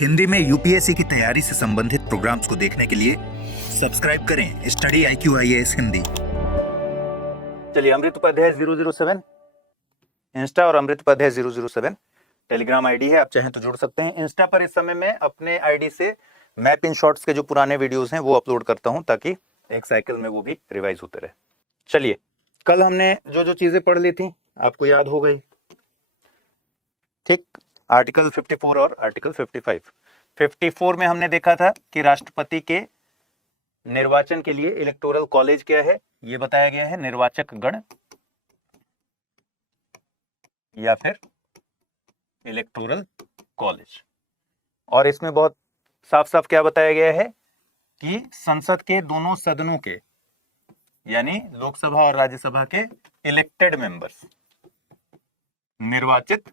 हिंदी में यूपीएससी की तैयारी से संबंधित प्रोग्राम्स को देखने के लिए सब्सक्राइब करें स्टडी IQIAS हिंदी। चलिए, अमृत उपाध्याय 007 इंस्टा और अमृत उपाध्याय 007 टेलीग्राम आईडी है। आप चाहें तो जुड़ सकते हैं। इंस्टा पर इस समय मैं अपने आईडी से मैप इन शॉर्ट्स के जो पुराने वीडियोस हैं वो अपलोड करता हूं, ताकि एक साइकिल में वो भी रिवाइज होते रहे। चलिए, कल हमने जो जो चीजें पढ़ ली थी आपको याद हो गई, ठीक। आर्टिकल 54 और आर्टिकल 55। 54 में हमने देखा था कि राष्ट्रपति के निर्वाचन के लिए इलेक्टोरल कॉलेज क्या है, ये बताया गया है, निर्वाचक गण या फिर इलेक्टोरल कॉलेज। और इसमें बहुत साफ साफ क्या बताया गया है कि संसद के दोनों सदनों के, यानी लोकसभा और राज्यसभा के इलेक्टेड मेंबर्स, निर्वाचित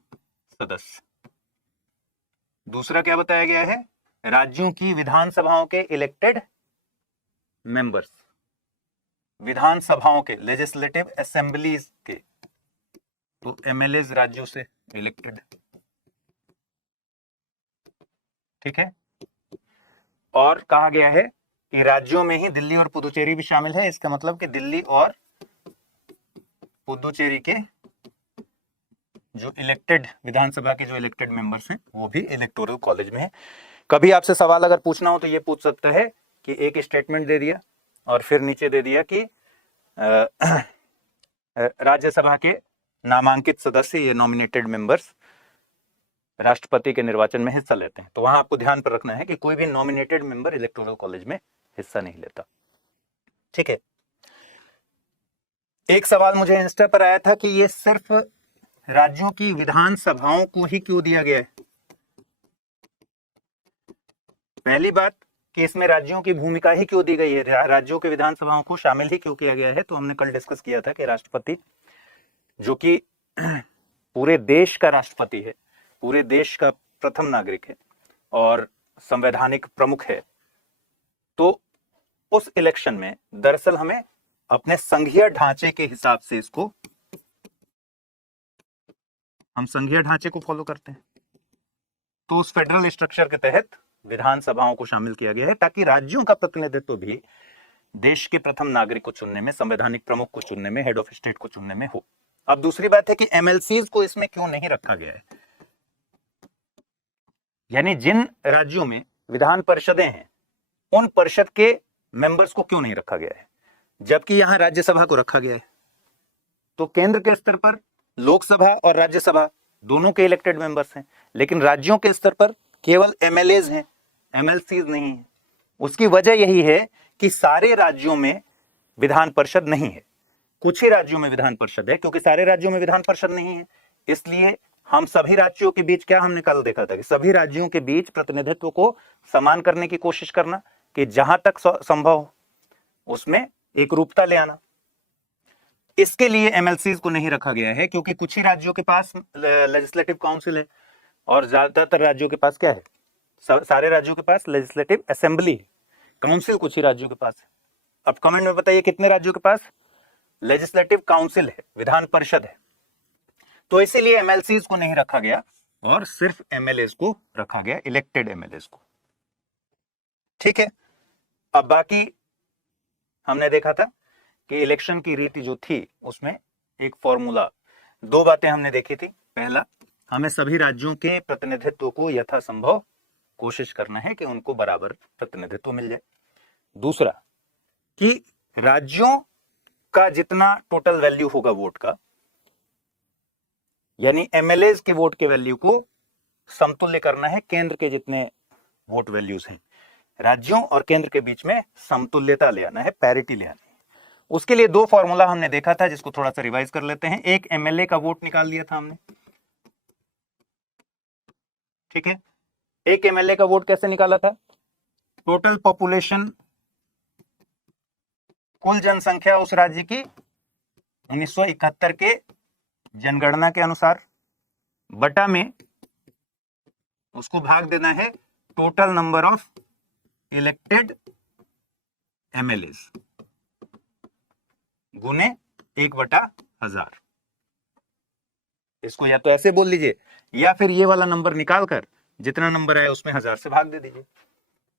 सदस्य। दूसरा क्या बताया गया है, राज्यों की विधानसभाओं के इलेक्टेड मेंबर्स, विधानसभाओं के, लेजिस्लेटिव असेंबलीज के, तो एमएलएज राज्यों से इलेक्टेड, ठीक है। और कहा गया है कि राज्यों में ही दिल्ली और पुदुचेरी भी शामिल है। इसका मतलब कि दिल्ली और पुदुचेरी के जो इलेक्टेड, विधानसभा के जो इलेक्टेड मेंबर्स हैं वो भी इलेक्टोरल कॉलेज में है। कभी आपसे सवाल अगर पूछना हो तो ये पूछ सकता है कि एक स्टेटमेंट दे दिया और फिर नीचे दे दिया कि राज्यसभा के नामांकित सदस्य, ये नॉमिनेटेड मेंबर्स, राष्ट्रपति के निर्वाचन में हिस्सा लेते हैं। तो वहां आपको ध्यान पर रखना है कि कोई भी नॉमिनेटेड मेंबर इलेक्टोरल कॉलेज में हिस्सा नहीं लेता, ठीक है। एक सवाल मुझे इंस्टा पर आया था कि ये सिर्फ राज्यों की विधानसभाओं को ही क्यों दिया गया है। पहली बात कि इसमें राज्यों की भूमिका ही क्यों दी गई है, राज्यों के विधानसभाओं को शामिल ही क्यों किया गया है। तो हमने कल डिस्कस किया था कि राष्ट्रपति, जो कि पूरे देश का राष्ट्रपति है, पूरे देश का प्रथम नागरिक है और संवैधानिक प्रमुख है, तो उस इलेक्शन में दरअसल हमें अपने संघीय ढांचे के हिसाब से इसको, हम संघीय ढांचे को फॉलो करते हैं, तो उस फेडरल स्ट्रक्चर के तहत विधानसभाओं को शामिल किया गया है, ताकि राज्यों का प्रतिनिधित्व भी देश के प्रथम नागरिक को चुनने में, संवैधानिक प्रमुख को चुनने में, हेड ऑफ स्टेट को चुनने में हो। अब दूसरी बात है कि एमएलसीज को इसमें क्यों नहीं रखा गया है, यानी जिन राज्यों में विधान परिषदें हैं उन परिषद के मेंबर्स को क्यों नहीं रखा गया है, जबकि यहां राज्यसभा को रखा गया है। तो केंद्र के स्तर पर लोकसभा और राज्यसभा दोनों के इलेक्टेड मेंबर्स हैं, लेकिन राज्यों के स्तर पर केवल एमएलएज हैं, एमएलसीज नहीं है। उसकी वजह यही है कि सारे राज्यों में विधान परिषद नहीं है, कुछ ही राज्यों में विधान परिषद है। क्योंकि सारे राज्यों में विधान परिषद नहीं है, इसलिए हम सभी राज्यों के बीच, क्या हमने कल देखा था कि सभी राज्यों के बीच प्रतिनिधित्व को समान करने की कोशिश करना, कि जहां तक संभव हो उसमें एक रूपता ले आना। इसके लिए एमएलसीज को नहीं रखा गया है, क्योंकि कुछ ही राज्यों के पास लेजिस्लेटिव काउंसिल है और ज्यादातर राज्यों के पास क्या है, सारे राज्यों के पास लेजिस्लेटिव असेंबली है, काउंसिल कुछ ही राज्यों के पास है। अब कमेंट में बताइए कितने राज्यों के पास लेजिस्लेटिव काउंसिल है, विधान परिषद है। तो इसीलिए एमएलसीज को नहीं रखा गया और सिर्फ एमएलएज को रखा गया, इलेक्टेड एमएलएज को, ठीक है। अब बाकी हमने देखा था कि इलेक्शन की रीति जो थी उसमें एक फॉर्मूला, दो बातें हमने देखी थी। पहला, हमें सभी राज्यों के प्रतिनिधित्व को यथासंभव कोशिश करना है कि उनको बराबर प्रतिनिधित्व मिल जाए। दूसरा, कि राज्यों का जितना टोटल वैल्यू होगा वोट का, यानी एमएलएज के वोट के वैल्यू को समतुल्य करना है केंद्र के जितने वोट वैल्यूज हैं। राज्यों और केंद्र के बीच में समतुल्यता ले आना है, पैरिटी ले आना है। उसके लिए दो फॉर्मूला हमने देखा था, जिसको थोड़ा सा रिवाइज कर लेते हैं। एक, एमएलए का वोट निकाल लिया था हमने, ठीक है। एक एमएलए का वोट कैसे निकाला था, टोटल पॉपुलेशन, कुल जनसंख्या उस राज्य की 1971 के जनगणना के अनुसार, बटा में उसको भाग देना है total number of elected MLAs गुने 1/1000। इसको या तो ऐसे बोल लीजिए, या फिर ये वाला नंबर निकालकर जितना नंबर आया उसमें 1000 से भाग दे दीजिए।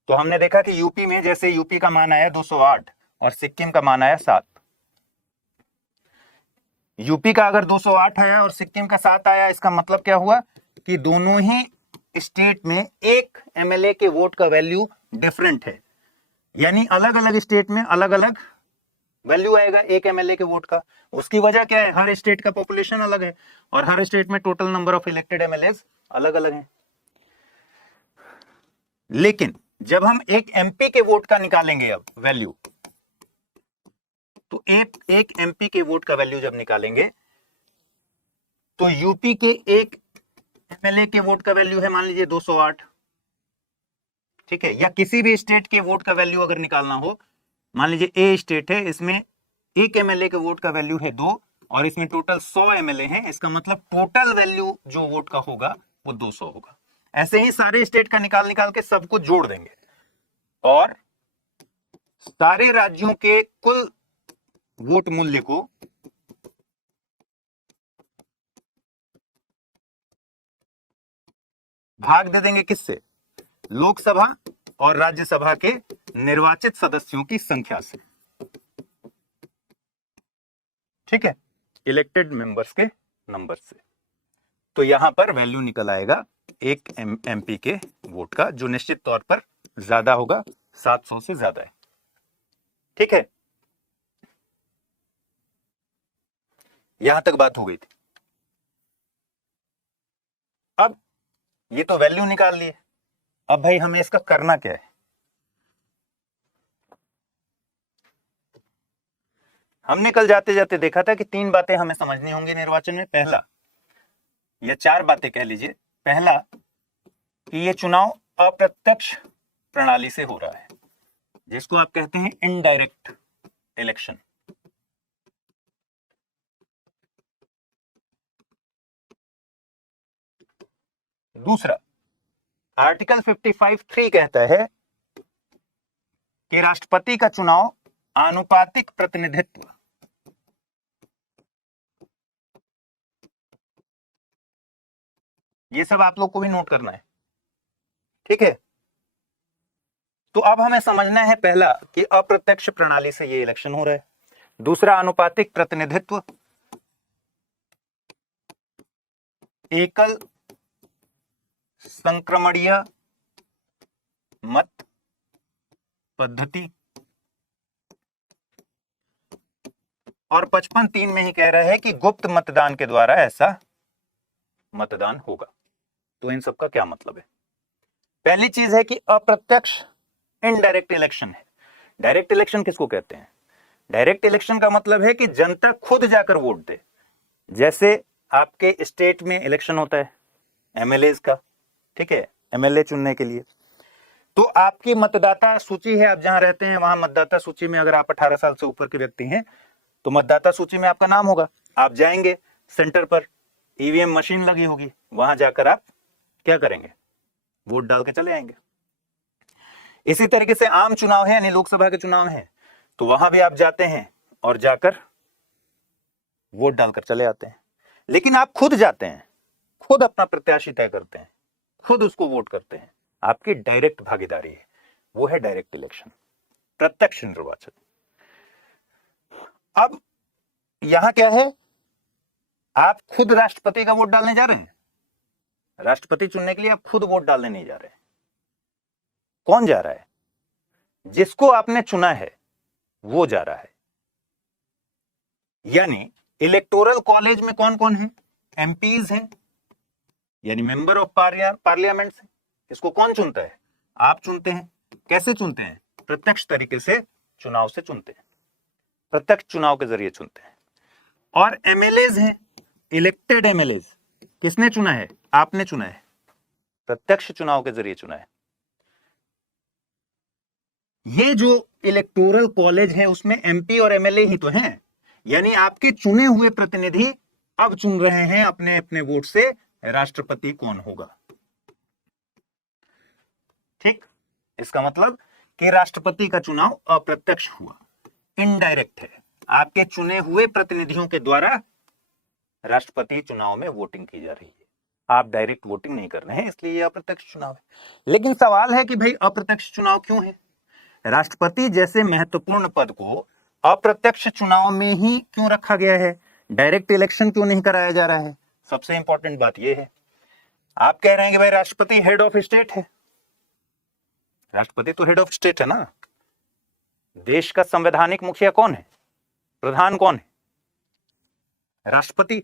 तो हमने देखा कि यूपी में जैसे यूपी का मान आया 208 और सिक्किम का मान आया 7। यूपी का अगर 208 आया और सिक्किम का 7 आया, इसका मतलब क्या हुआ कि दोनों ही स्टेट में एक एमएलए के वोट का वैल्यू डिफरेंट है, यानी अलग अलग स्टेट में अलग अलग वैल्यू आएगा एक एमएलए के वोट का। उसकी वजह क्या है, हर स्टेट का पॉपुलेशन अलग है और हर स्टेट में total number of elected MLA अलग अलग हैं। लेकिन जब हम एक एमपी के वोट का निकालेंगे अब वैल्यू, तो एक एमपी के वोट का वैल्यू जब निकालेंगे तो यूपी के एक एमएलए के वोट का वैल्यू है मान लीजिए 208, ठीक है, या किसी भी स्टेट के वोट का वैल्यू अगर निकालना हो, मान लीजिए ए स्टेट है, इसमें एक एमएलए के वोट का वैल्यू है 2 और इसमें टोटल 100 एमएलए हैं, इसका मतलब टोटल वैल्यू जो वोट का होगा वो 200 होगा। ऐसे ही सारे स्टेट का निकाल के सबको जोड़ देंगे और सारे राज्यों के कुल वोट मूल्य को भाग दे देंगे किससे, लोकसभा और राज्यसभा के निर्वाचित सदस्यों की संख्या से, ठीक है, इलेक्टेड मेंबर्स के नंबर से। तो यहां पर वैल्यू निकल आएगा एक एमपी के वोट का, जो निश्चित तौर पर ज्यादा होगा, 700 से ज्यादा है, ठीक है। यहां तक बात हो गई थी। अब ये तो वैल्यू निकाल लिए, अब भाई हमें इसका करना क्या है। हमने कल जाते जाते देखा था कि 3 बातें हमें समझनी होंगी निर्वाचन में। पहला, या 4 बातें कह लीजिए। पहला कि ये चुनाव अप्रत्यक्ष प्रणाली से हो रहा है, जिसको आप कहते हैं इनडायरेक्ट इलेक्शन। दूसरा, आर्टिकल 55(3) कहता है कि राष्ट्रपति का चुनाव आनुपातिक प्रतिनिधित्व ये सब आप लोग को भी नोट करना है, ठीक है। तो अब हमें समझना है पहला कि अप्रत्यक्ष प्रणाली से ये इलेक्शन हो रहा है। दूसरा, अनुपातिक प्रतिनिधित्व, एकल संक्रमणीय मत पद्धति, और 55(3) में ही कह रहा है कि गुप्त मतदान के द्वारा ऐसा मतदान होगा। तो इन सब का क्या मतलब है? पहली चीज है कि अप्रत्यक्ष इनडायरेक्ट इलेक्शन है। डायरेक्ट इलेक्शन किसको कहते हैं? डायरेक्ट इलेक्शन का मतलब है कि जनता खुद जाकर वोट दे। जैसे आपके स्टेट में इलेक्शन होता है एमएलए का, ठीक है, एमएलए चुनने के लिए, तो आपकी मतदाता सूची है, आप जहां रहते हैं वहां मतदाता सूची में अगर आप 18 साल से ऊपर के व्यक्ति हैं तो मतदाता सूची में आपका नाम होगा। आप जाएंगे सेंटर पर, ईवीएम मशीन लगी होगी, वहां जाकर आप क्या करेंगे? वोट डाल के चले आएंगे। इसी तरीके से आम चुनाव है, यानी लोकसभा के चुनाव हैं, तो वहां भी आप जाते हैं और जाकर वोट डालकर चले आते हैं। लेकिन आप खुद जाते हैं, खुद अपना प्रत्याशी तय करते हैं, खुद उसको वोट करते हैं, आपकी डायरेक्ट भागीदारी है, वो है डायरेक्ट इलेक्शन, प्रत्यक्ष निर्वाचन। अब यहां क्या है, आप खुद राष्ट्रपति का वोट डालने जा रहे हैं, राष्ट्रपति चुनने के लिए आप खुद वोट डालने नहीं जा रहे हैं। कौन जा रहा है? जिसको आपने चुना है वो जा रहा है। यानी इलेक्टोरल कॉलेज में कौन कौन है? एमपीज हैं, यानी मेंबर ऑफ पार्लियामेंट है। इसको कौन चुनता है? आप चुनते हैं। कैसे चुनते हैं? प्रत्यक्ष तरीके से चुनाव से चुनते हैं, प्रत्यक्ष चुनाव के जरिए चुनते हैं। और एमएलएज हैं, इलेक्टेड एमएलएज। किसने चुना है? आपने चुना है, प्रत्यक्ष चुनाव के जरिए चुना है। ये जो इलेक्टोरल कॉलेज है उसमें एमपी और एमएलए ही तो हैं, यानी आपके चुने हुए प्रतिनिधि अब चुन रहे हैं अपने अपने वोट से राष्ट्रपति कौन होगा। ठीक, इसका मतलब कि राष्ट्रपति का चुनाव अप्रत्यक्ष हुआ, इनडायरेक्ट है। आपके चुने हुए प्रतिनिधियों के द्वारा राष्ट्रपति चुनाव में वोटिंग की जा रही है। आप डायरेक्ट वोटिंग नहीं कर रहे हैं, इसलिए ये अप्रत्यक्ष चुनाव है। लेकिन सवाल है कि भाई अप्रत्यक्ष चुनाव क्यों है? राष्ट्रपति जैसे महत्वपूर्ण पद को अप्रत्यक्ष चुनाव में ही क्यों रखा गया है? डायरेक्ट इलेक्शन क्यों नहीं कराया जा रहा है? सबसे इंपॉर्टेंट बात यह है, आप कह रहे हैं कि भाई राष्ट्रपति हेड ऑफ स्टेट है। राष्ट्रपति तो हेड ऑफ स्टेट है ना। देश का संवैधानिक मुखिया कौन है? प्रधान कौन है? राष्ट्रपति।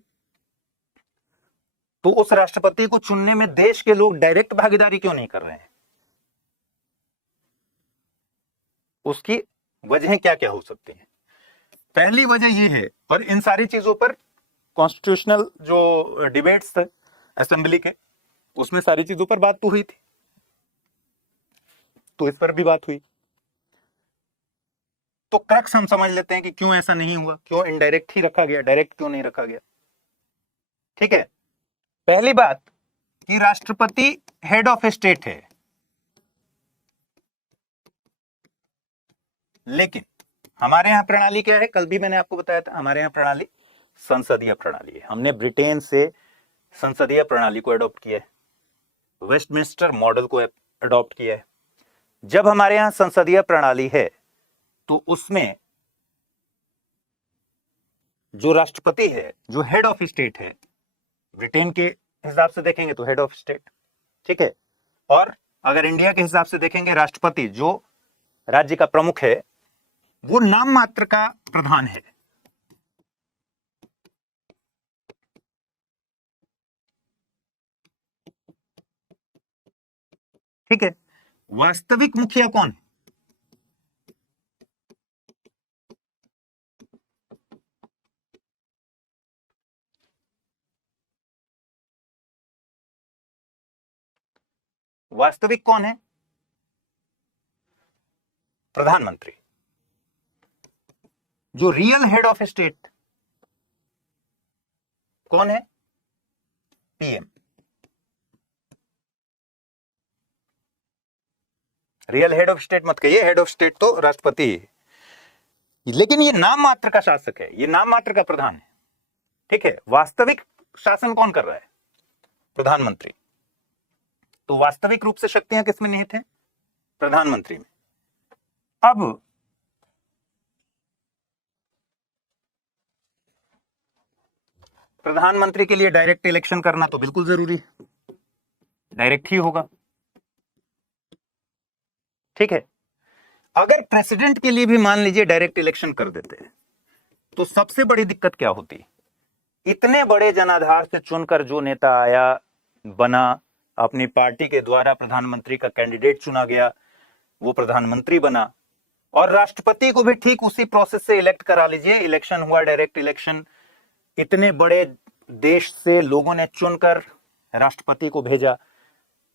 तो उस राष्ट्रपति को चुनने में देश के लोग डायरेक्ट भागीदारी क्यों नहीं कर रहे हैं? उसकी वजह क्या क्या हो सकती है? पहली वजह यह है, और इन सारी चीजों पर कॉन्स्टिट्यूशनल जो डिबेट्स थे असेंबली के, उसमें सारी चीजों पर बात तो हुई थी, तो इस पर भी बात हुई। तो क्रक्स हम समझ लेते हैं कि क्यों ऐसा नहीं हुआ, क्यों इनडायरेक्ट ही रखा गया, डायरेक्ट क्यों नहीं रखा गया। ठीक है, पहली बात कि राष्ट्रपति हेड ऑफ स्टेट है, लेकिन हमारे यहां प्रणाली क्या है? कल भी मैंने आपको बताया था, हमारे यहां प्रणाली संसदीय प्रणाली है। हमने ब्रिटेन से संसदीय प्रणाली को अडॉप्ट किया है, वेस्टमिंस्टर मॉडल को अडॉप्ट किया है। जब हमारे यहां संसदीय प्रणाली है तो उसमें जो राष्ट्रपति है, जो हेड ऑफ स्टेट है, ब्रिटेन के हिसाब से देखेंगे तो हेड ऑफ स्टेट, ठीक है। और अगर इंडिया के हिसाब से देखेंगे, राष्ट्रपति जो राज्य का प्रमुख है वो नाम मात्र का प्रधान है। ठीक है, वास्तविक मुखिया कौन है? वास्तविक कौन है? प्रधानमंत्री। जो रियल हेड ऑफ स्टेट कौन है? PM. Real head of state मत कहिए, हेड ऑफ स्टेट तो राष्ट्रपति है, लेकिन ये नाम मात्र का शासक है, ये नाम मात्र का प्रधान है। ठीक है, वास्तविक शासन कौन कर रहा है? प्रधानमंत्री। तो वास्तविक रूप से शक्तियां किसमें निहित हैं? प्रधानमंत्री में। अब प्रधानमंत्री के लिए डायरेक्ट इलेक्शन करना तो बिल्कुल जरूरी है, डायरेक्ट ही होगा। ठीक है, अगर प्रेसिडेंट के लिए भी मान लीजिए डायरेक्ट इलेक्शन कर देते हैं तो सबसे बड़ी दिक्कत क्या होती? इतने बड़े जनाधार से चुनकर जो नेता आया, बना, अपनी पार्टी के द्वारा प्रधानमंत्री का कैंडिडेट चुना गया, वो प्रधानमंत्री बना, और राष्ट्रपति को भी ठीक उसी प्रोसेस से इलेक्ट करा लीजिए। इलेक्शन हुआ, डायरेक्ट इलेक्शन, इतने बड़े देश से लोगों ने चुनकर राष्ट्रपति को भेजा।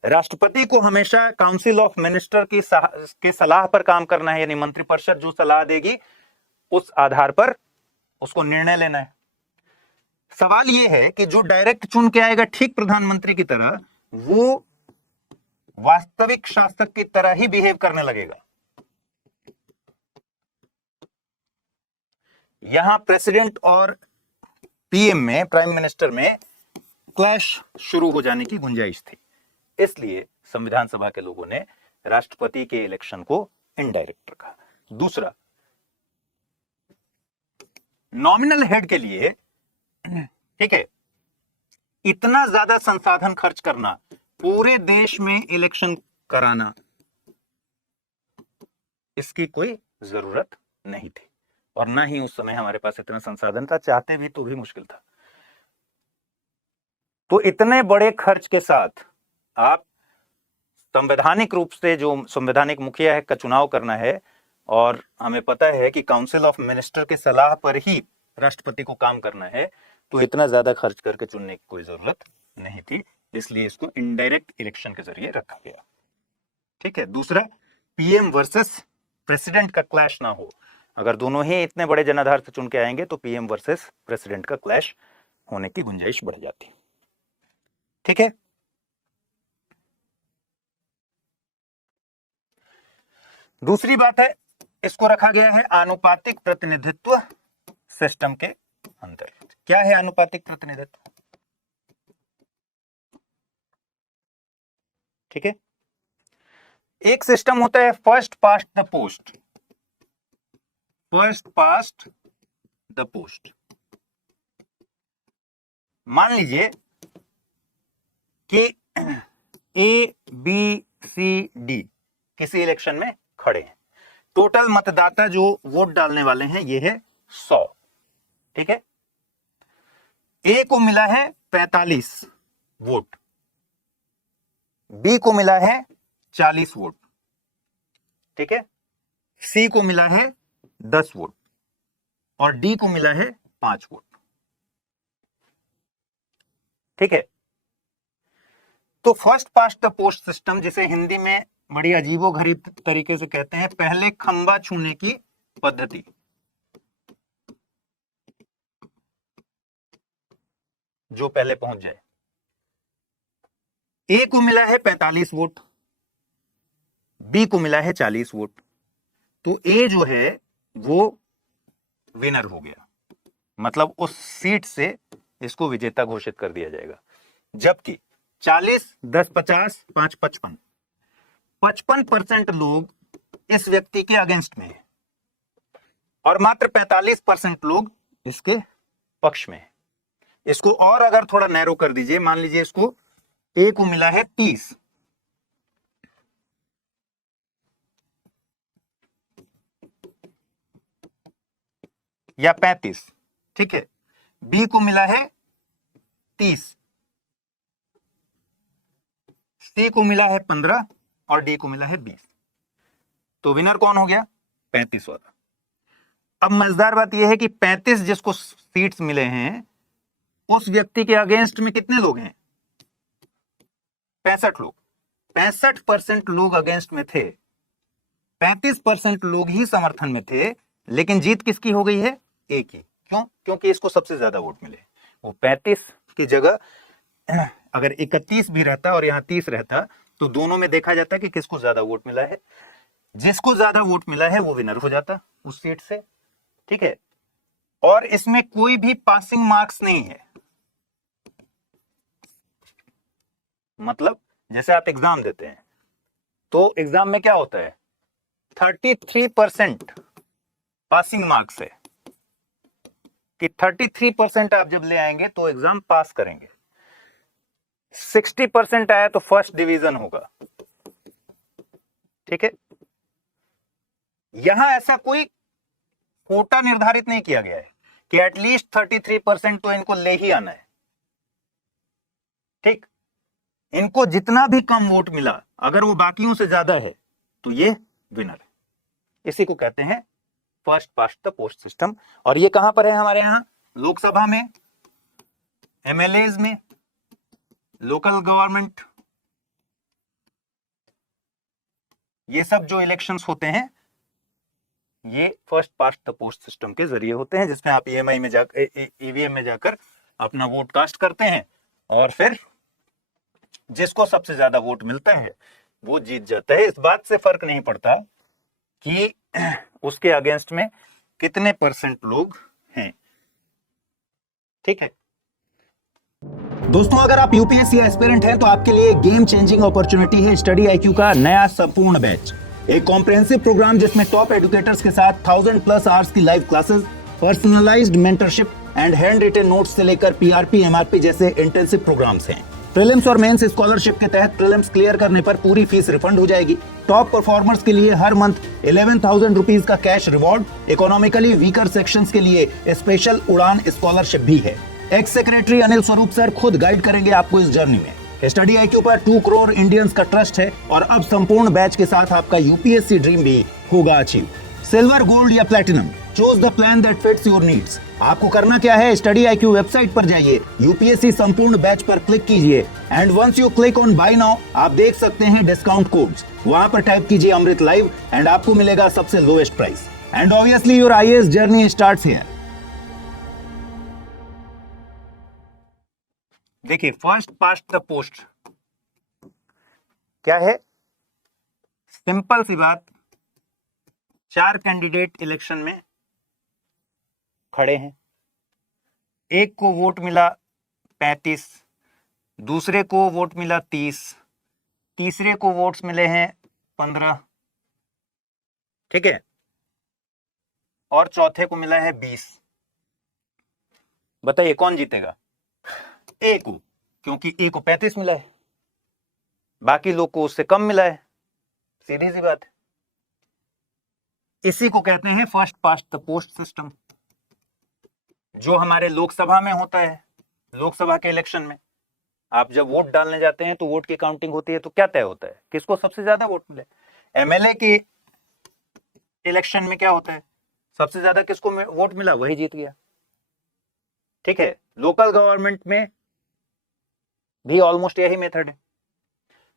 राष्ट्रपति को हमेशा काउंसिल ऑफ मिनिस्टर की सलाह पर काम करना है, यानी मंत्रिपरिषद जो सलाह देगी उस आधार पर उसको निर्णय लेना है। सवाल यह है कि जो डायरेक्ट चुन के आएगा ठीक प्रधानमंत्री की तरह, वो वास्तविक शासक की तरह ही बिहेव करने लगेगा। यहां प्रेसिडेंट और पीएम में, प्राइम मिनिस्टर में क्लैश शुरू हो जाने की गुंजाइश थी, इसलिए संविधान सभा के लोगों ने राष्ट्रपति के इलेक्शन को इनडायरेक्ट रखा। दूसरा, नॉमिनल हेड के लिए, ठीक है, इतना ज्यादा संसाधन खर्च करना, पूरे देश में इलेक्शन कराना, इसकी कोई जरूरत नहीं थी, और ना ही उस समय हमारे पास इतना संसाधन था, चाहते भी तो भी मुश्किल था। तो इतने बड़े खर्च के साथ आप संवैधानिक रूप से जो संवैधानिक मुखिया है का चुनाव करना है, और हमें पता है कि काउंसिल ऑफ मिनिस्टर के सलाह पर ही राष्ट्रपति को काम करना है, तो इतना ज्यादा खर्च करके चुनने की कोई जरूरत नहीं थी, इसलिए इसको इनडायरेक्ट इलेक्शन के जरिए रखा गया। ठीक है, दूसरा, पीएम वर्सेस प्रेसिडेंट का क्लैश ना हो। अगर दोनों ही इतने बड़े जनाधार से चुन के आएंगे तो पीएम वर्सेस प्रेसिडेंट का क्लैश होने की गुंजाइश बढ़ जाती। ठीक है, दूसरी बात है, इसको रखा गया है आनुपातिक प्रतिनिधित्व सिस्टम के अंतर्गत। क्या है आनुपातिक प्रतिनिधित्व? ठीक है। एक सिस्टम होता है first past the post, first past the post. मान लीजिए कि ए बी सी डी किसी इलेक्शन में खड़े हैं, टोटल मतदाता जो वोट डालने वाले हैं ये है 100, ठीक है। ए को मिला है 45 वोट, बी को मिला है 40 वोट, ठीक है, सी को मिला है 10 वोट और डी को मिला है 5 वोट, ठीक है। तो first past the post system, जिसे हिंदी में बड़ी अजीबोगरीब तरीके से कहते हैं पहले खंबा छूने की पद्धति, जो पहले पहुंच जाए। ए को मिला है 45 वोट, बी को मिला है 40 वोट, तो ए जो है वो विनर हो गया, मतलब उस सीट से इसको विजेता घोषित कर दिया जाएगा। जबकि 40, 10, 50, 5, 55% लोग इस व्यक्ति के अगेंस्ट में है और मात्र 45% लोग इसके पक्ष में है। इसको और अगर थोड़ा नैरो कर दीजिए, मान लीजिए इसको ए को मिला है 30, या 35, ठीक है, बी को मिला है 30, सी को मिला है 15 और डी को मिला है 20, तो विनर कौन हो गया? 35 वाला। अब मजेदार बात यह है कि 35 जिसको सीट्स मिले हैं उस व्यक्ति के अगेंस्ट में कितने लोग हैं? 65 लोग। 65% लोग अगेंस्ट में थे, 35% लोग ही समर्थन में थे, लेकिन जीत किसकी हो गई है? ए की। क्यों? क्योंकि इसको सबसे ज्यादा वोट मिले। वो 35 की जगह अगर 31 भी रहता और यहां 30 रहता तो दोनों में देखा जाता कि किसको ज्यादा वोट मिला है। जिसको ज्यादा वोट मिला है वो विनर हो जाता उस सीट से, ठीक है। और इसमें कोई भी पासिंग मार्क्स नहीं है, मतलब जैसे आप एग्जाम देते हैं तो एग्जाम में क्या होता है, 33% पासिंग मार्क्स है कि 33% आप जब ले आएंगे तो एग्जाम पास करेंगे। 60% आया तो फर्स्ट डिवीजन होगा, ठीक है। यहां ऐसा कोई कोटा निर्धारित नहीं किया गया है कि एटलीस्ट 33% तो इनको ले ही आना है, ठीक। इनको जितना भी कम वोट मिला, अगर वो बाकियों से ज्यादा है तो ये विनर है। इसी को कहते हैं first past the post system. और ये कहां पर है हमारे यहां? लोकसभा में, एमएलएज में, लोकल गवर्नमेंट, ये सब जो इलेक्शंस होते हैं ये first past the post system के जरिए होते हैं, जिसमें आप ईएमआई में जाकर, ईवीएम में जाकर अपना वोट कास्ट करते हैं और फिर जिसको सबसे ज्यादा वोट मिलता है वो जीत जाता है। इस बात से फर्क नहीं पड़ता कि उसके अगेंस्ट में कितने परसेंट लोग हैं, ठीक है। दोस्तों, अगर आप यूपीएससी एस्पिरेंट हैं तो आपके लिए गेम चेंजिंग अपॉर्चुनिटी है स्टडी आईक्यू का नया संपूर्ण बैच, एक कॉम्प्रिहेंसिव प्रोग्राम जिसमें टॉप एजुकेटर्स के साथ 1000+ आवर्स की live classes, personalised mentorship and hand written notes से लेकर पीआरपी, एमआरपी जैसे इंटेंसिव प्रोग्राम्स हैं। प्रीलिम्स और मेंस स्कॉलरशिप के तहत प्रीलिम्स क्लियर करने पर पूरी फीस रिफंड हो जाएगी। टॉप परफॉर्मर्स के लिए हर मंथ 11,000 रुपीज का cash reward, economically weaker sections के लिए स्पेशल उड़ान स्कॉलरशिप भी है। X secretary Anil Swarup sir खुद गाइड करेंगे आपको इस जर्नी में। स्टडी आईक्यू पर 2 करोड़ इंडियंस का ट्रस्ट है और अब संपूर्ण बैच के साथ आपका यूपीएससी ड्रीम भी होगा अचीव। सिल्वर, गोल्ड या platinum, choose the plan that fits your needs. आपको करना क्या है, स्टडी आईक्यू वेबसाइट पर जाइए, यूपीएससी संपूर्ण बैच पर क्लिक कीजिए and once you click on buy now आप देख सकते हैं डिस्काउंट कोड्स। वहां पर टाइप कीजिए अमृत लाइव एंड आपको मिलेगा सबसे lowest price and obviously your IAS journey starts here. देखिए, फर्स्ट पास्ट द पोस्ट क्या है? सिंपल सी बात, 4 कैंडिडेट इलेक्शन में खड़े हैं, एक को वोट मिला 35, दूसरे को वोट मिला 30, तीसरे को वोट्स मिले हैं 15, ठीक है, और चौथे को मिला है 20। बताइए कौन जीतेगा? ए को, क्योंकि ए को 35 मिला है, बाकी लोग को उससे कम मिला है, सीधी सी बात है। इसी को कहते हैं first past the post system, जो हमारे लोकसभा में होता है। लोकसभा के इलेक्शन में आप जब वोट डालने जाते हैं तो वोट की काउंटिंग होती है, तो क्या तय होता है? किसको सबसे ज्यादा वोट मिले। एमएलए के इलेक्शन में क्या होता है? सबसे ज्यादा किसको वोट मिला वही जीत गया, ठीक है। लोकल गवर्नमेंट में भी ऑलमोस्ट यही मेथड है।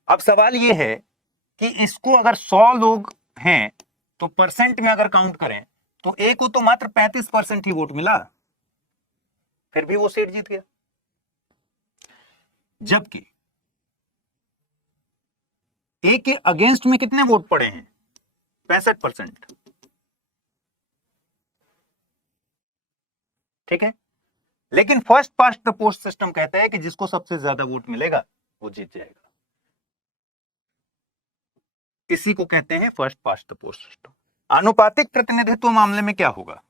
अब सवाल यह है कि इसको अगर 100 लोग हैं तो परसेंट में अगर काउंट करें तो ए को तो मात्र 35% ही वोट मिला, फिर भी वो सीट जीत गया। जबकि ए के अगेंस्ट में कितने वोट पड़े हैं? 65%, ठीक है। लेकिन first past the post system कहता है कि जिसको सबसे ज्यादा वोट मिलेगा वो जीत जाएगा। इसी को कहते हैं first past the post system. आनुपातिक प्रतिनिधित्व मामले में क्या होगा?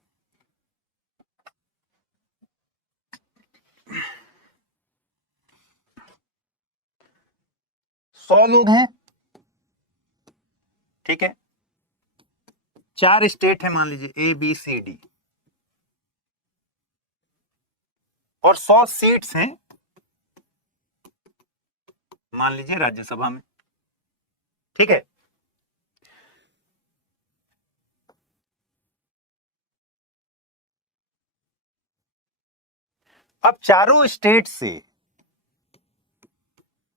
सौ लोग हैं, ठीक है, 4 स्टेट है मान लीजिए ए बी सी डी, और 100 सीट्स हैं मान लीजिए राज्यसभा में, ठीक है। अब चारों स्टेट से,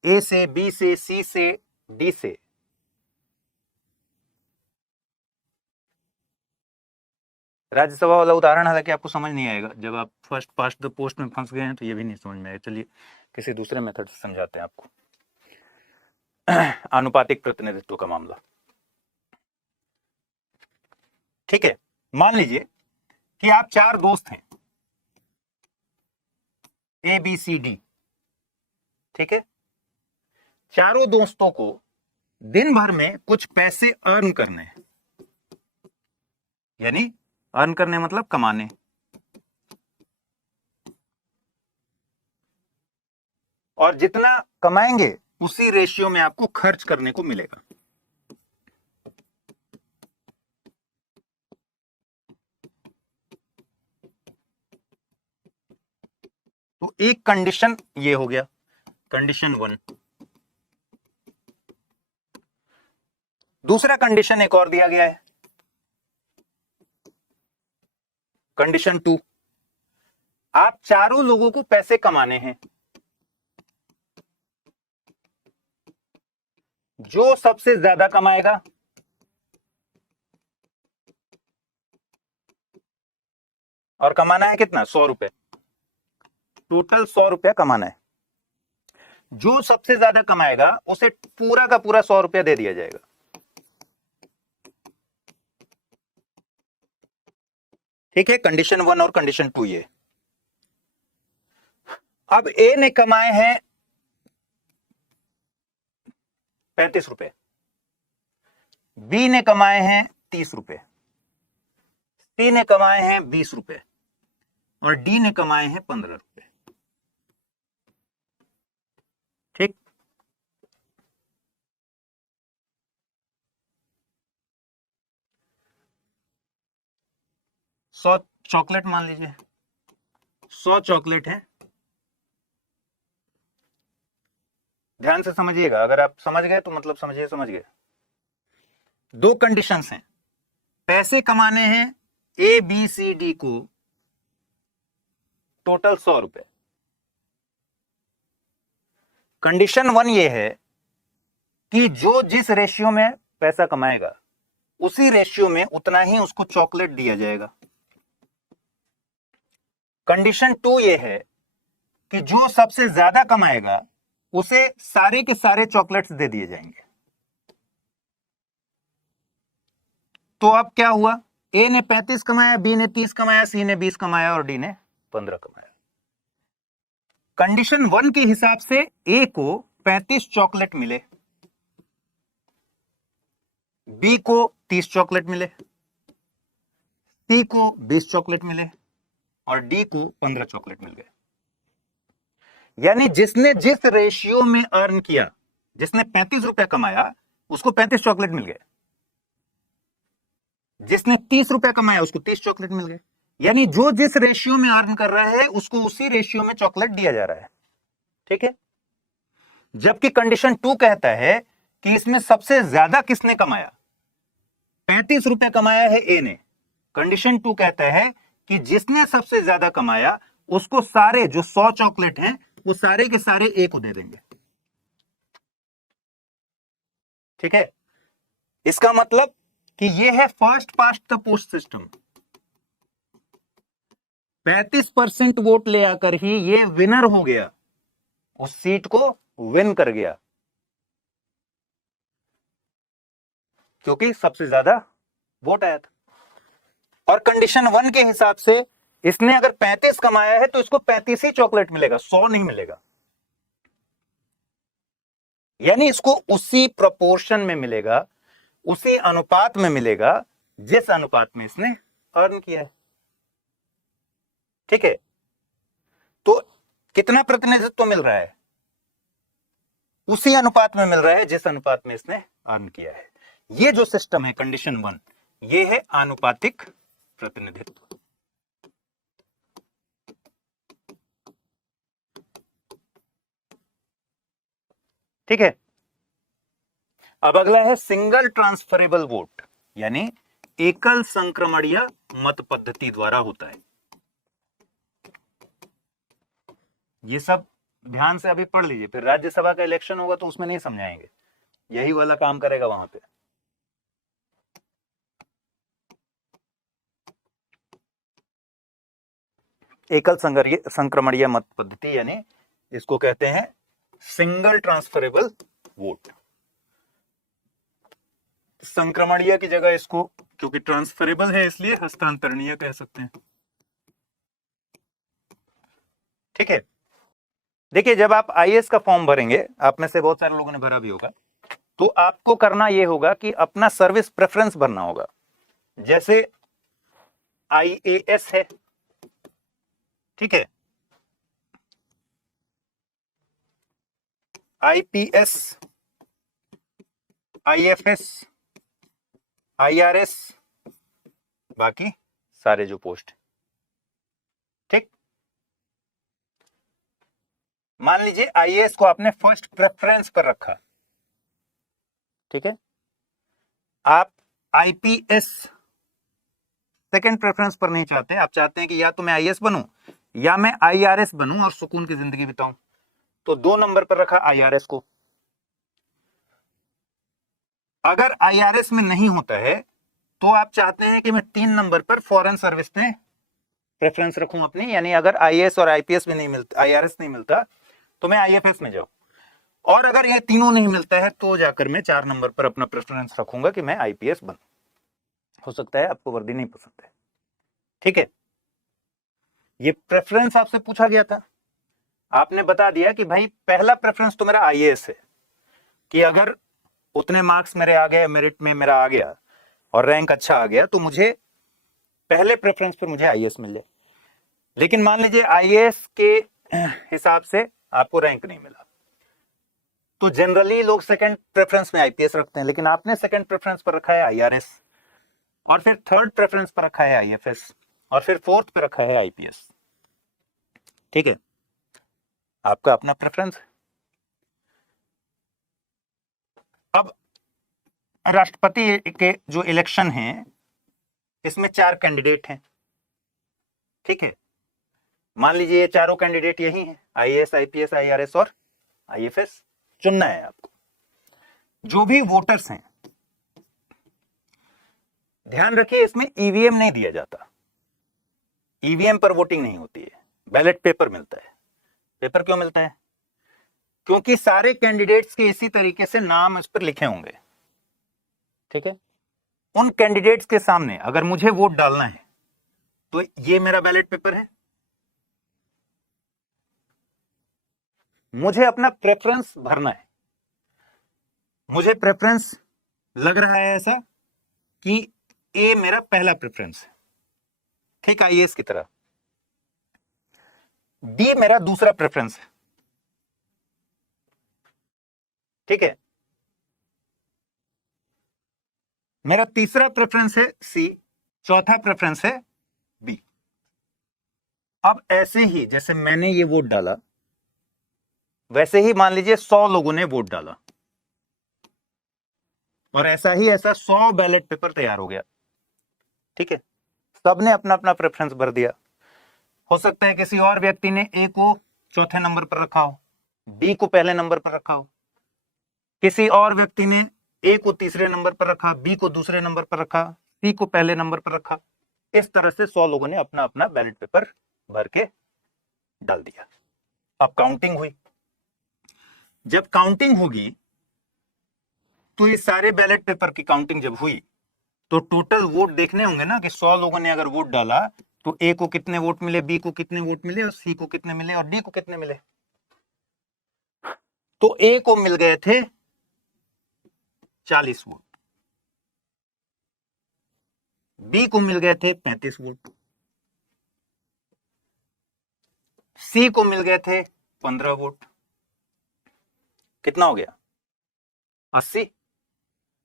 ए से, बी से, सी से, डी से, राज्यसभा वाला उदाहरण हालांकि आपको समझ नहीं आएगा, जब आप फर्स्ट पास्ट द पोस्ट में फंस गए हैं तो ये भी नहीं समझ में आएगा। चलिए किसी दूसरे मेथड से समझाते हैं आपको। आनुपातिक प्रतिनिधित्व का मामला, ठीक है। मान लीजिए कि आप 4 दोस्त हैं, ए बी सी डी, ठीक है। चारों दोस्तों को दिन भर में कुछ पैसे अर्न करने हैं, यानी अर्न करने मतलब कमाने, और जितना कमाएंगे उसी रेशियो में आपको खर्च करने को मिलेगा। तो एक कंडीशन ये हो गया, कंडीशन 1। दूसरा कंडीशन एक और दिया गया है, कंडीशन 2। आप चारों लोगों को पैसे कमाने हैं, जो सबसे ज्यादा कमाएगा और कमाना है कितना? 100 रुपए, टोटल 100 रुपया कमाना है। जो सबसे ज्यादा कमाएगा उसे पूरा का पूरा 100 रुपया दे दिया जाएगा, ठीक है। कंडीशन 1 और कंडीशन 2 ये। अब ए ने कमाए हैं 35 रुपए, बी ने कमाए हैं 30 रुपए, सी ने कमाए हैं 20 रुपए, और डी ने कमाए हैं 15 रुपए, ठीक। सौ चॉकलेट मान लीजिए, 100 चॉकलेट है। ध्यान से समझिएगा, अगर आप समझ गए तो मतलब समझिए समझ गए। 2 कंडीशंस हैं, पैसे कमाने हैं ए बी सी डी को टोटल 100 रुपए। कंडीशन 1 ये है कि जो जिस रेशियो में पैसा कमाएगा उसी रेशियो में उतना ही उसको चॉकलेट दिया जाएगा। कंडीशन 2 ये है कि जो सबसे ज्यादा कमाएगा उसे सारे के सारे चॉकलेट्स दे दिए जाएंगे। तो अब क्या हुआ? ए ने 35 कमाया, बी ने 30 कमाया, सी ने 20 कमाया और डी ने 15 कमाया। कंडीशन 1 के हिसाब से ए को 35 चॉकलेट मिले, बी को 30 चॉकलेट मिले, सी को 20 चॉकलेट मिले और डी को 15 चॉकलेट मिल गए। यानी जिसने जिस रेशियो में अर्न किया, जिसने 35 रुपए कमाया उसको 35 चॉकलेट मिल गए, जिसने 30 रुपए कमाया उसको 30 चॉकलेट मिल गए। यानी जो जिस रेशियो में अर्न कर रहा है उसको उसी रेशियो में चॉकलेट दिया जा रहा है। ठीक है। जबकि कंडीशन 2 कहता है कि इसमें सबसे ज्यादा किसने कमाया, 35 रुपए कमाया है ए ने। कंडीशन 2 कहता है कि जिसने सबसे ज्यादा कमाया उसको सारे जो 100 चॉकलेट हैं वो सारे के सारे ए को दे देंगे। ठीक है। इसका मतलब कि ये है first past the post system. 35% vote ले आकर ही ये विनर हो गया, उस सीट को विन कर गया, क्योंकि सबसे ज्यादा वोट आया था। और कंडीशन 1 के हिसाब से इसने अगर 35 कमाया है तो इसको 35 ही चॉकलेट मिलेगा, 100 नहीं मिलेगा। यानी इसको उसी प्रोपोर्शन में मिलेगा, उसी अनुपात में मिलेगा जिस अनुपात में इसने अर्न किया है। ठीक है। तो कितना प्रतिनिधित्व मिल रहा है, उसी अनुपात में मिल रहा है जिस अनुपात में इसने अर्न किया है। ये जो सिस्टम है कंडीशन 1, ये है आनुपातिक प्रतिनिधित्व। ठीक है। अब अगला है सिंगल ट्रांसफरेबल वोट, यानी एकल संक्रमणीय मत पद्धति द्वारा होता है। ये सब ध्यान से अभी पढ़ लीजिए, फिर राज्यसभा का इलेक्शन होगा तो उसमें नहीं समझाएंगे, यही वाला काम करेगा वहां पे। एकल संक्रमणीय मत पद्धति, यानी इसको कहते हैं सिंगल ट्रांसफरेबल वोट। संक्रमणीय की जगह इसको, क्योंकि ट्रांसफरेबल है इसलिए हस्तांतरणीय कह सकते हैं। ठीक है। देखिए, जब आप आईएएस का फॉर्म भरेंगे, आप में से बहुत सारे लोगों ने भरा भी होगा, तो आपको करना यह होगा कि अपना सर्विस प्रेफरेंस भरना होगा। जैसे आईएएस है, ठीक है, आईपीएस, आईएफएस, आईआरएस, बाकी सारे जो पोस्ट। ठीक। मान लीजिए आईएएस को आपने फर्स्ट प्रेफरेंस पर रखा, ठीक है। आप आईपीएस सेकंड प्रेफरेंस पर नहीं चाहते, आप चाहते हैं कि या तो मैं आईएएस बनूं या मैं आईआरएस बनूं और सुकून की जिंदगी बिताऊं, तो 2 नंबर पर रखा आईआरएस को। अगर आईआरएस में नहीं होता है तो आप चाहते हैं कि मैं 3 नंबर पर फॉरेन सर्विस में प्रेफरेंस रखूं अपनी, यानी अगर आईएएस और आईपीएस में नहीं मिलता, आईआरएस नहीं मिलता, तो मैं आईएफएस में जाऊं। और अगर ये तीनों नहीं मिलता है तो जाकर मैं 4 नंबर पर अपना प्रेफरेंस रखूंगा कि मैं आईपीएस बनूं। हो सकता है आपको वर्दी नहीं पसंद है, ठीक है। ये प्रेफरेंस आपसे पूछा गया था, आपने बता दिया कि भाई पहला प्रेफरेंस तो मेरा आईएएस है, कि अगर उतने मार्क्स मेरे आ गए, मेरिट में मेरा आ गया और रैंक अच्छा आ गया तो मुझे पहले प्रेफरेंस पर मुझे आईएएस मिल जाए। लेकिन मान लीजिए आईएएस के हिसाब से आपको रैंक नहीं मिला, तो जनरली लोग सेकंड प्रेफरेंस में आईपीएस रखते हैं, लेकिन आपने सेकंड प्रेफरेंस पर रखा है आईआरएस, और फिर थर्ड प्रेफरेंस पर रखा है आईएफएस, और फिर फोर्थ पे रखा है आईपीएस। ठीक है, आपका अपना प्रेफरेंस। अब राष्ट्रपति के जो इलेक्शन है इसमें 4 कैंडिडेट हैं, ठीक है। मान लीजिए ये चारों कैंडिडेट यही हैं, आईएएस, आईपीएस, आईआरएस और आईएफएस। चुनना है आपको। जो भी वोटर्स हैं, ध्यान रखिए इसमें ईवीएम नहीं दिया जाता, ईवीएम पर वोटिंग नहीं होती है, बैलेट पेपर मिलता है। पेपर क्यों मिलता है? क्योंकि सारे कैंडिडेट्स के इसी तरीके से नाम इस पर लिखे होंगे, ठीक है। उन कैंडिडेट्स के सामने अगर मुझे वोट डालना है तो ये मेरा बैलेट पेपर है, मुझे अपना प्रेफरेंस भरना है, मुझे प्रेफरेंस लग रहा है ऐसा कि ए मेरा पहला प्रेफरेंस है, ठीक, आईएएस की तरह। डी मेरा दूसरा प्रेफरेंस है, ठीक है। मेरा तीसरा प्रेफरेंस है सी, चौथा प्रेफरेंस है बी। अब ऐसे ही जैसे मैंने ये वोट डाला, वैसे ही मान लीजिए 100 लोगों ने वोट डाला, और ऐसा 100 बैलेट पेपर तैयार हो गया, ठीक है। सबने अपना अपना प्रेफरेंस भर दिया। हो सकता है किसी और व्यक्ति ने ए को चौथे नंबर पर रखा हो, बी को पहले नंबर पर रखा हो, किसी और व्यक्ति ने ए को तीसरे नंबर पर रखा, बी को दूसरे नंबर पर रखा, सी को पहले नंबर पर रखा। इस तरह से 100 लोगों ने अपना अपना बैलेट पेपर भर के डाल दिया। अब काउंटिंग हुई। जब काउंटिंग होगी तो ये सारे बैलेट पेपर की काउंटिंग जब हुई तो टोटल वोट देखने होंगे ना कि 100 लोगों ने अगर वोट डाला तो ए को कितने वोट मिले, बी को कितने वोट मिले, और सी को कितने मिले, और डी को कितने मिले। तो ए को मिल गए थे 40 वोट, बी को मिल गए थे 35 वोट, सी को मिल गए थे 15 वोट। कितना हो गया? 80।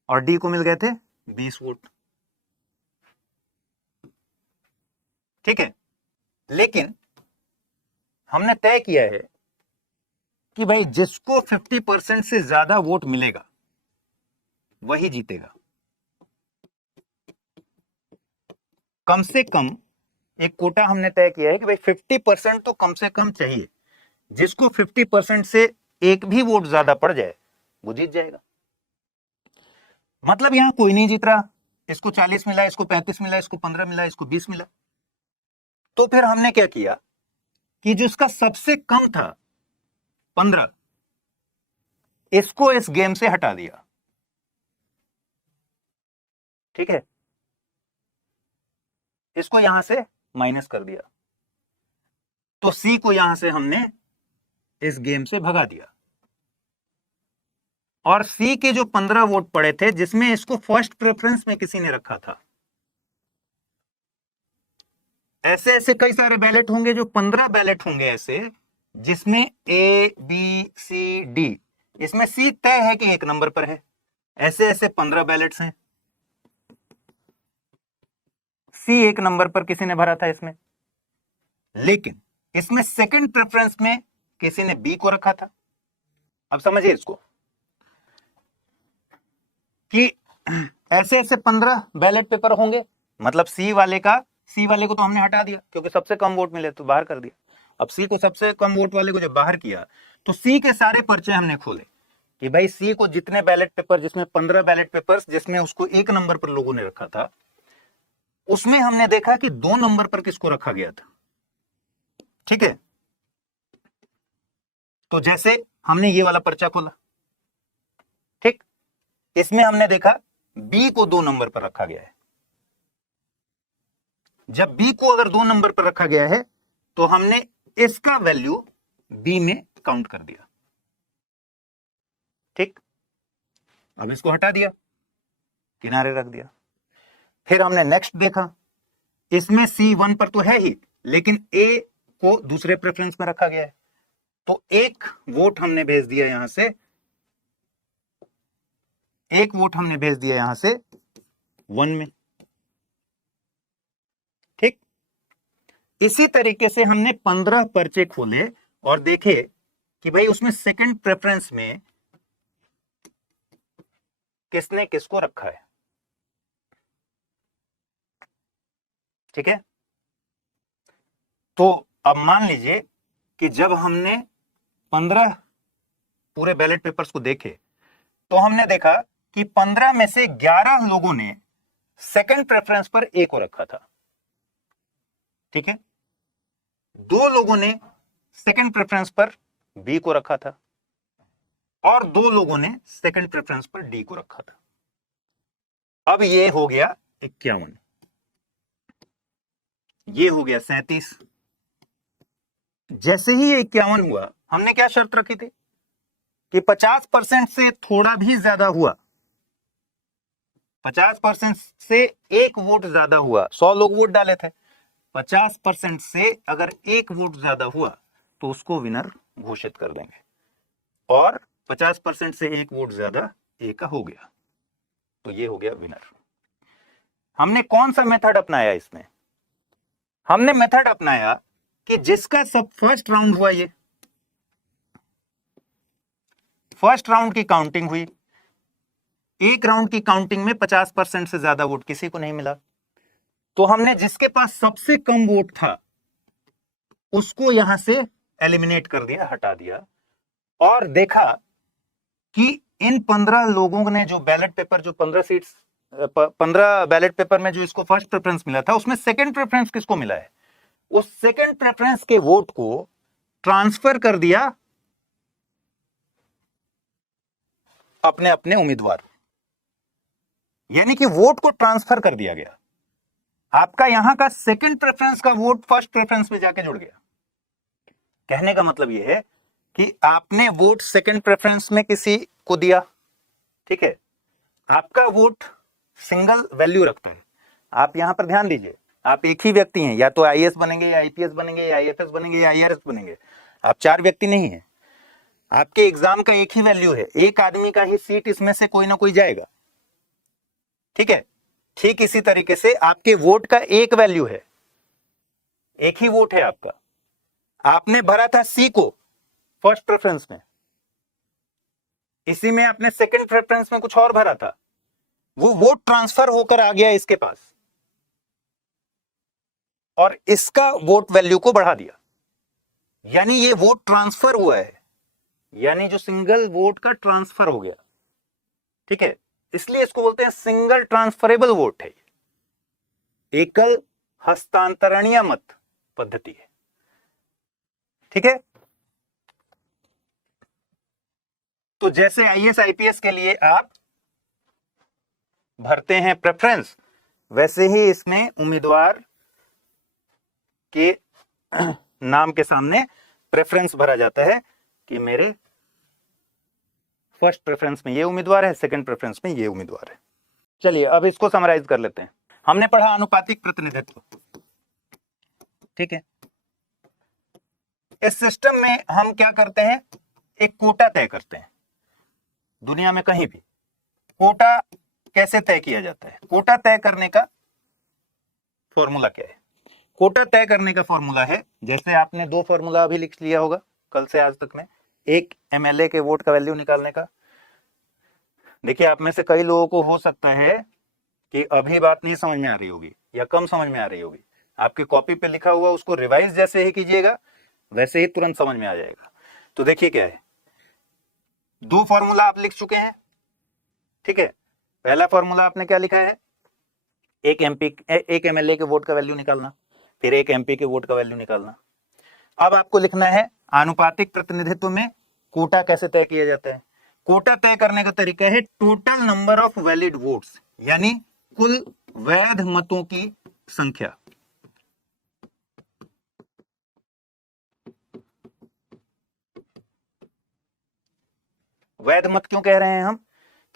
और डी को मिल गए थे 20 वोट, ठीक है। लेकिन हमने तय किया है कि भाई जिसको 50% से ज्यादा वोट मिलेगा वही जीतेगा। कम से कम एक कोटा हमने तय किया है कि भाई 50% तो कम से कम चाहिए। जिसको 50% से एक भी वोट ज्यादा पड़ जाए वो जीत जाएगा। मतलब यहां कोई नहीं जीत रहा, इसको 40 मिला, इसको 35 मिला, इसको 15 मिला, इसको 20 मिला। तो फिर हमने क्या किया कि जिसका सबसे कम था 15, इसको इस गेम से हटा दिया, ठीक है। इसको यहां से माइनस कर दिया, तो सी को यहां से हमने इस गेम से भगा दिया। और सी के जो 15 वोट पड़े थे जिसमें इसको फर्स्ट प्रेफरेंस में किसी ने रखा था, ऐसे ऐसे कई सारे बैलेट होंगे, जो 15 बैलेट होंगे ऐसे जिसमें ए बी सी डी, इसमें सी तय है कि एक नंबर पर है। ऐसे ऐसे 15 बैलेट्स हैं, सी एक नंबर पर किसी ने भरा था इसमें। लेकिन इसमें सेकंड प्रेफरेंस में किसी ने बी को रखा था। अब समझिए इसको कि ऐसे ऐसे 15 बैलेट पेपर होंगे, मतलब सी वाले को तो हमने हटा दिया क्योंकि सबसे कम वोट मिले तो बाहर कर दिया। अब सी को, सबसे कम वोट वाले को जब बाहर किया तो सी के सारे पर्चे हमने खोले कि भाई सी को जितने बैलेट पेपर, जिसमें 15 बैलेट पेपर्स जिसमें उसको एक नंबर पर लोगों ने रखा था, उसमें हमने देखा कि 2 नंबर पर किसको रखा गया था, ठीक है। तो जैसे हमने ये वाला पर्चा खोला, ठीक, इसमें हमने देखा बी को 2 नंबर पर रखा गया है। जब बी को अगर 2 नंबर पर रखा गया है तो हमने इसका वैल्यू बी में काउंट कर दिया, ठीक। अब इसको हटा दिया, किनारे रख दिया। फिर हमने नेक्स्ट देखा, इसमें सी 1 पर तो है ही, लेकिन ए को दूसरे प्रेफरेंस में रखा गया है, तो एक वोट हमने भेज दिया यहां से, एक वोट हमने भेज दिया यहां से 1 में, ठीक। इसी तरीके से हमने 15 पर्चे खोले और देखे कि भाई उसमें सेकंड प्रेफरेंस में किसने किसको रखा है, ठीक है। तो अब मान लीजिए कि जब हमने 15 पूरे बैलेट पेपर्स को देखे तो हमने देखा कि 15 में से 11 लोगों ने सेकंड प्रेफरेंस पर ए को रखा था, ठीक है। 2 लोगों ने सेकंड प्रेफरेंस पर बी को रखा था, और 2 लोगों ने सेकंड प्रेफरेंस पर डी को रखा था। अब ये हो गया 51, ये हो गया 37। जैसे ही 51 हुआ, हमने क्या शर्त रखी थी कि 50% से थोड़ा भी ज्यादा हुआ 50% से एक वोट ज्यादा हुआ, 100 लोग वोट डाले थे, 50% से अगर एक वोट ज्यादा हुआ तो उसको विनर घोषित कर देंगे, और 50% से एक वोट ज्यादा ए का हो गया, तो ये हो गया विनर। हमने कौन सा मेथड अपनाया इसमें? हमने मेथड अपनाया कि जिसका सब फर्स्ट राउंड हुआ, ये फर्स्ट राउंड की काउंटिंग हुई, एक राउंड की काउंटिंग में 50% से ज्यादा वोट किसी को नहीं मिला, तो हमने जिसके पास सबसे कम वोट था उसको यहां से एलिमिनेट कर दिया, हटा दिया, और देखा कि इन 15 लोगों ने जो बैलेट पेपर, जो 15 बैलेट पेपर में जो इसको फर्स्ट प्रेफरेंस मिला था, उसमें सेकंड प्रेफरेंस किसको मिला है? उस सेकंड प्रेफरेंस के वोट को ट्रांसफर कर दिया अपने अपने उम्मीदवार, यानी कि वोट को ट्रांसफर कर दिया गया। आपका यहां का सेकंड प्रेफरेंस का वोट फर्स्ट प्रेफरेंस में जाके जुड़ गया। कहने का मतलब यह है कि आपने वोट सेकंड प्रेफरेंस में किसी को दिया, ठीक है, आपका वोट सिंगल वैल्यू रखता है। आप यहां पर ध्यान दीजिए, आप एक ही व्यक्ति हैं, या तो आईएएस बनेंगे, या आईपीएस बनेंगे, या आईएफएस बनेंगे, या आईआरएस बनेंगे। आप 4 व्यक्ति नहीं हैं। आपके एग्जाम का एक ही वैल्यू है, एक आदमी का ही सीट इसमें से कोई ना कोई जाएगा, ठीक है। ठीक इसी तरीके से आपके वोट का एक वैल्यू है, एक ही वोट है आपका। आपने भरा था सी को फर्स्ट प्रेफरेंस में, इसी में आपने सेकंड प्रेफरेंस में कुछ और भरा था, वो वोट ट्रांसफर होकर आ गया इसके पास, और इसका वोट वैल्यू को बढ़ा दिया, यानी ये वोट ट्रांसफर हुआ है, यानी जो सिंगल वोट का ट्रांसफर हो गया, ठीक है। इसलिए इसको बोलते हैं सिंगल ट्रांसफरेबल वोट है, एकल हस्तांतरणीय मत पद्धति है, ठीक है। तो जैसे आईएएस आईपीएस के लिए आप भरते हैं प्रेफरेंस, वैसे ही इसमें उम्मीदवार के नाम के सामने प्रेफरेंस भरा जाता है कि मेरे फर्स्ट प्रेफरेंस में ये उम्मीदवार है, सेकंड प्रेफरेंस में ये उम्मीदवार है। चलिए अब इसको समराइज कर लेते हैं। हमने पढ़ा अनुपातिक प्रतिनिधित्व, ठीक है। इस सिस्टम में हम क्या करते हैं, एक कोटा तय करते हैं। दुनिया में कहीं भी कोटा कैसे तय किया जाता है? कोटा तय करने का फॉर्मूला क्या है? कोटा तय करने का फॉर्मूला है, जैसे आपने 2 फॉर्मूला अभी लिख लिया होगा कल से आज तक में, एक एमएलए के वोट का वैल्यू निकालने का। देखिए आप में से कई लोगों को हो सकता है कि अभी बात नहीं समझ में आ रही होगी या कम समझ में आ रही होगी। आपके कॉपी पे लिखा हुआ उसको रिवाइज जैसे ही कीजिएगा वैसे ही तुरंत समझ में आ जाएगा। तो देखिए क्या है, 2 फॉर्मूला आप लिख चुके हैं, ठीक है। पहला फॉर्मूला आपने क्या लिखा है, एक एमएलए के वोट का वैल्यू निकालना, फिर एक एमपी के वोट का वैल्यू निकालना। अब आपको लिखना है आनुपातिक प्रतिनिधित्व में कोटा कैसे तय किया जाता है। कोटा तय करने का तरीका है total number of valid votes, यानी कुल वैध मतों की संख्या। वैध मत क्यों कह रहे हैं हम?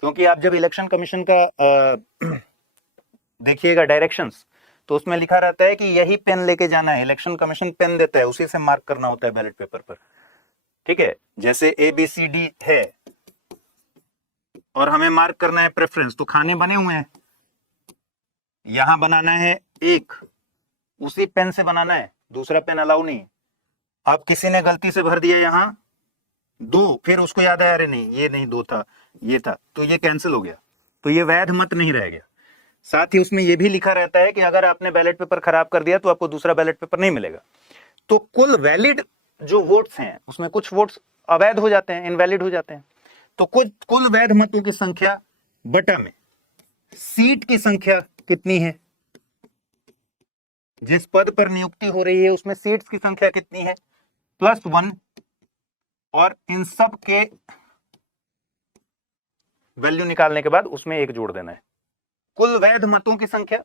क्योंकि आप जब इलेक्शन कमीशन का देखिएगा डायरेक्शंस, तो उसमें लिखा रहता है कि यही पेन लेके जाना है। इलेक्शन कमीशन पेन देता है, उसी से मार्क करना होता है बैलेट पेपर पर, ठीक है। जैसे ABCD है और हमें मार्क करना है प्रेफरेंस, तो खाने बने हुए हैं, यहां बनाना है 1, उसी पेन से बनाना है, दूसरा पेन अलाउ नहीं। अब किसी ने गलती से भर दिया यहां 2, फिर उसको याद आया अरे नहीं ये नहीं 2 था ये था, तो ये कैंसिल हो गया, तो ये वैध मत नहीं रह गया। साथ ही उसमें यह भी लिखा रहता है कि अगर आपने बैलेट पेपर खराब कर दिया तो आपको दूसरा बैलेट पेपर नहीं मिलेगा। तो कुल वैलिड जो वोट्स हैं उसमें कुछ वोट्स अवैध हो जाते हैं, इनवैलिड हो जाते हैं। तो कुल वैध मतों की संख्या बटा में सीट की संख्या कितनी है, जिस पद पर नियुक्ति हो रही है उसमें सीट्स की संख्या कितनी है, +1, और इन सब के वैल्यू निकालने के बाद उसमें 1 जोड़ देना है। कुल वैध मतों की संख्या